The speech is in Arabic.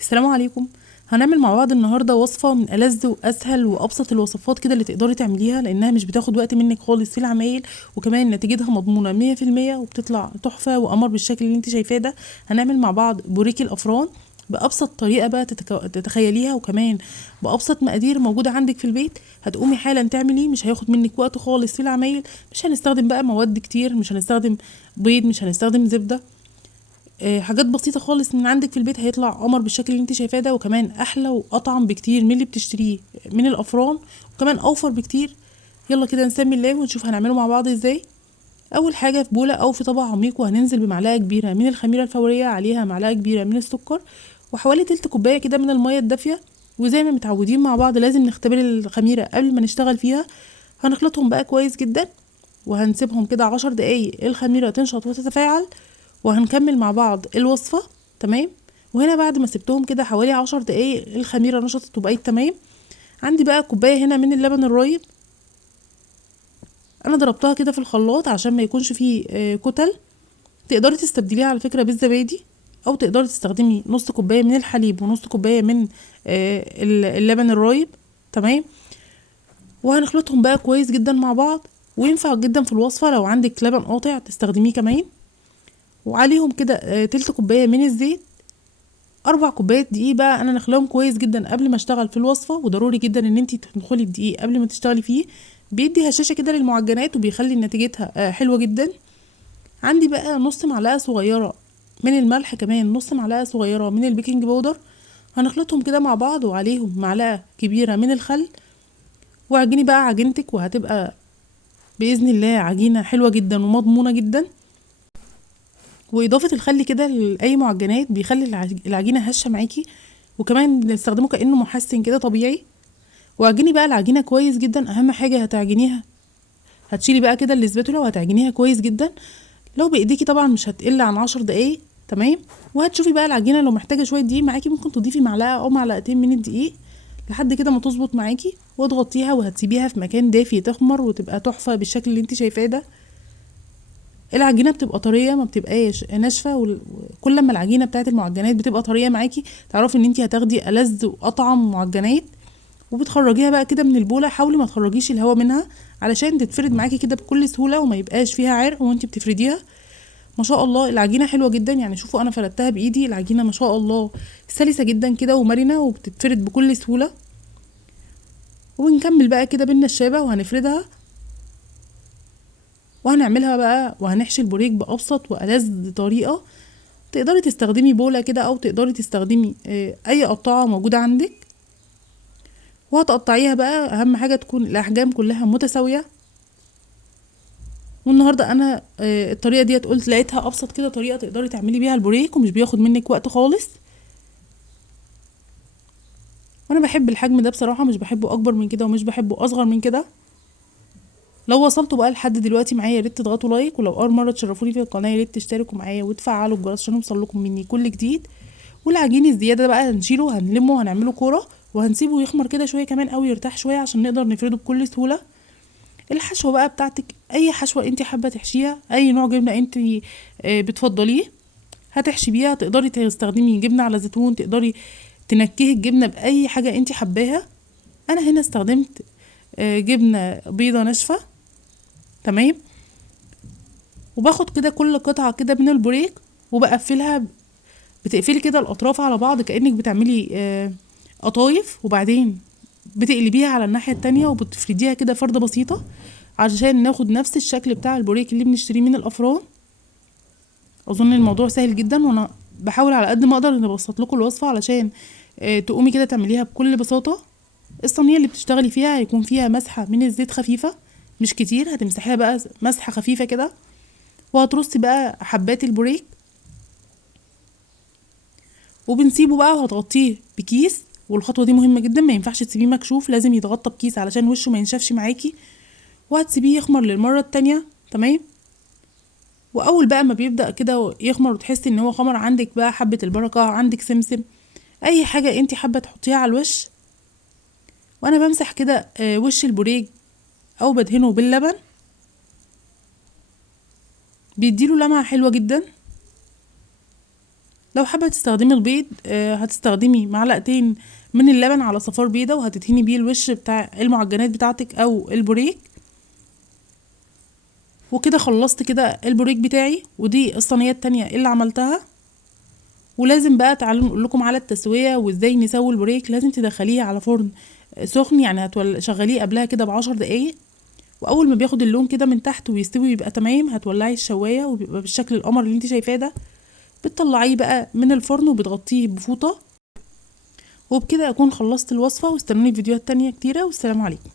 السلام عليكم. هنعمل مع بعض النهارده وصفه من ألذ واسهل وابسط الوصفات كده اللي تقدري تعمليها، لانها مش بتاخد وقت منك خالص في العمايل، وكمان نتيجتها مضمونه 100% وبتطلع تحفه وقمر بالشكل اللي انت شايفاه ده. هنعمل مع بعض بوريكي الافران بابسط طريقه بقى تتخيليها، وكمان بابسط مقادير موجوده عندك في البيت. هتقومي حالا تعمليه، مش هياخد منك وقت خالص في العمايل. مش هنستخدم بقى مواد كتير، مش هنستخدم بيض، مش هنستخدم زبده. حاجات بسيطة خالص من عندك في البيت هيطلع قمر بالشكل اللي انت شايفاه ده، وكمان احلى واطعم بكتير من اللي بتشتريه من الافران، وكمان اوفر بكتير. يلا كده نسمي الله ونشوف هنعمله مع بعض ازاي. اول حاجة في بولة او في طبق عميق، وهننزل بمعلقة كبيرة من الخميرة الفورية، عليها معلقة كبيرة من السكر، وحوالي تلت كوباية كده من المية الدافية. وزي ما متعودين مع بعض لازم نختبر الخميرة قبل ما نشتغل فيها. هنخلطهم بقى كويس جدا، وهنسيبهم كده 10 دقايق الخميرة تنشط وتتفاعل، وهنكمل مع بعض الوصفة. تمام. وهنا بعد ما سبتهم كده حوالي 10 دقايق الخميرة نشطت وبقيت تمام. عندي بقى كوباية هنا من اللبن الرايب، انا ضربتها كده في الخلاط عشان ما يكونش فيه كتل. تقدري تستبدليها على فكرة بالزبادي، او تقدري تستخدمي نص كوباية من الحليب ونص كوباية من اللبن الرايب. تمام. وهنخلطهم بقى كويس جدا مع بعض، وينفع جدا في الوصفة لو عندك لبن قاطع تستخدميه كمان. وعليهم كده تلت كوباية من الزيت، 4 كوبايات دقيق بقى انا نخليهم كويس جدا قبل ما اشتغل في الوصفه. وضروري جدا ان انت تدخلي الدقيق قبل ما تشتغلي فيه، بيدي هشاشه كده للمعجنات وبيخلي نتيجتها حلوه جدا. عندي بقى نص معلقه صغيره من الملح، كمان نص معلقه صغيره من البيكنج باودر. هنخلطهم كده مع بعض، وعليهم معلقه كبيره من الخل. واعجني بقى عجينتك، وهتبقى باذن الله عجينه حلوه جدا ومضمونه جدا. واضافه الخل كده لاي معجنات بيخلي العجينه هشه معاكي، وكمان بنستخدمه كانه محسن كده طبيعي. واعجني بقى العجينه كويس جدا. اهم حاجه هتعجنيها، هتشيلي بقى كده الاسباتولا وهتعجنيها كويس جدا. لو بايديكي طبعا مش هتقل عن 10 دقايق. تمام. وهتشوفي بقى العجينه لو محتاجه شويه دقيق معاكي، ممكن تضيفي معلقه او معلقتين من الدقيق لحد كده ما تظبط معاكي، وتغطيها وهتسيبيها في مكان دافي تخمر وتبقى تحفه بالشكل اللي انت شايفاه ده. العجينه بتبقى طريه ما بتبقاش ناشفه، وكل ما العجينه بتاعت المعجنات بتبقى طريه معاكي تعرفي ان انت هتاخدي ألذ واطعم معجنات. وبتخرجيها بقى كده من البوله، حاولي ما تخرجيش الهواء منها علشان تتفرد معاكي كده بكل سهوله وما يبقاش فيها عرق وانت بتفرديها. ما شاء الله العجينه حلوه جدا، يعني شوفوا انا فردتها بايدي، العجينه ما شاء الله سلسه جدا كده ومرنه وبتتفرد بكل سهوله. وبنكمل بقى كده بالنشابه وهنفردها، وهنعملها بقى وهنحشي البوريك بابسط والذ طريقه. تقدري تستخدمي بوله كده، او تقدري تستخدمي اي قطاعه موجوده عندك، وهتقطعيها بقى. اهم حاجه تكون الاحجام كلها متساويه. والنهارده انا الطريقه ديت قلت لقيتها ابسط كده طريقه تقدري تعملي بيها البوريك ومش بياخد منك وقت خالص. وانا بحب الحجم ده بصراحه، مش بحبه اكبر من كده ومش بحبه اصغر من كده. لو وصلتوا بقى لحد دلوقتي معايا يا ريت تضغطوا لايك، ولو اول مره تشرفوني في القناه يا ريت تشتركوا معايا وتفعلوا الجرس عشان يوصل لكم مني كل جديد. والعجين الزياده ده بقى هنشيله، هنلمه، هنعمله كوره، وهنسيبه يخمر كده شويه كمان او يرتاح شويه عشان نقدر نفرده بكل سهوله. الحشوه بقى بتاعتك اي حشوه انت حابه تحشيها، اي نوع جبنه انت بتفضليه هتحشي بيها. تقدري تستخدمي جبنه على زيتون، تقدري تنكهي الجبنه باي حاجه انت حباها. انا هنا استخدمت جبنه بيضه ناشفه. تمام. وباخد كده كل قطعه كده من البوريك وبقفلها، بتقفلي كده الاطراف على بعض كانك بتعملي قطايف، وبعدين بتقلبيها على الناحيه التانية وبتفرديها كده فرده بسيطه عشان ناخد نفس الشكل بتاع البوريك اللي بنشتريه من الافران. اظن الموضوع سهل جدا، وانا بحاول على قد ما اقدر ان ابسط لكم الوصفه علشان تقومي كده تعمليها بكل بساطه. الصينيه اللي بتشتغلي فيها هيكون فيها مسحه من الزيت خفيفه، مش كتير، هتمسحيها بقى مسحه خفيفه كده. وهترصي بقى حبات البوريك، وبنسيبه بقى وهتغطيه بكيس. والخطوه دي مهمه جدا، ما ينفعش تسيبيه مكشوف، لازم يتغطى بكيس علشان وشه ما ينشفش معاكي. وهتسيبيه يخمر للمره التانية. تمام. واول بقى ما بيبدا كده يخمر وتحسي ان هو خمر، عندك بقى حبه البركه، عندك سمسم، اي حاجه انت حابه تحطيها على الوش. وانا بمسح كده وش البوريك او بدهنه باللبن، بيديله لمعه حلوه جدا. لو حابة تستخدمي البيض هتستخدمي معلقتين من اللبن على صفار بيضة، وهتدهني بيه الوش بتاع المعجنات بتاعتك او البوريك. وكده خلصت كده البوريك بتاعي، ودي الصينية التانية اللي عملتها. ولازم بقى تعالوا نقول لكم على التسوية وازاي نسوي البوريك. لازم تدخليه على فرن سخن، يعني شغليه قبلها كده ب10 دقايق، واول ما بياخد اللون كده من تحت ويستوي يبقى تمام، هتولعي الشواية وبيبقى بالشكل القمر اللي انت شايفاه ده. بتطلعيه بقى من الفرن وبتغطيه بفوطة. وبكده اكون خلصت الوصفة، واستنوني في فيديوهات تانية كتيرة، والسلام عليكم.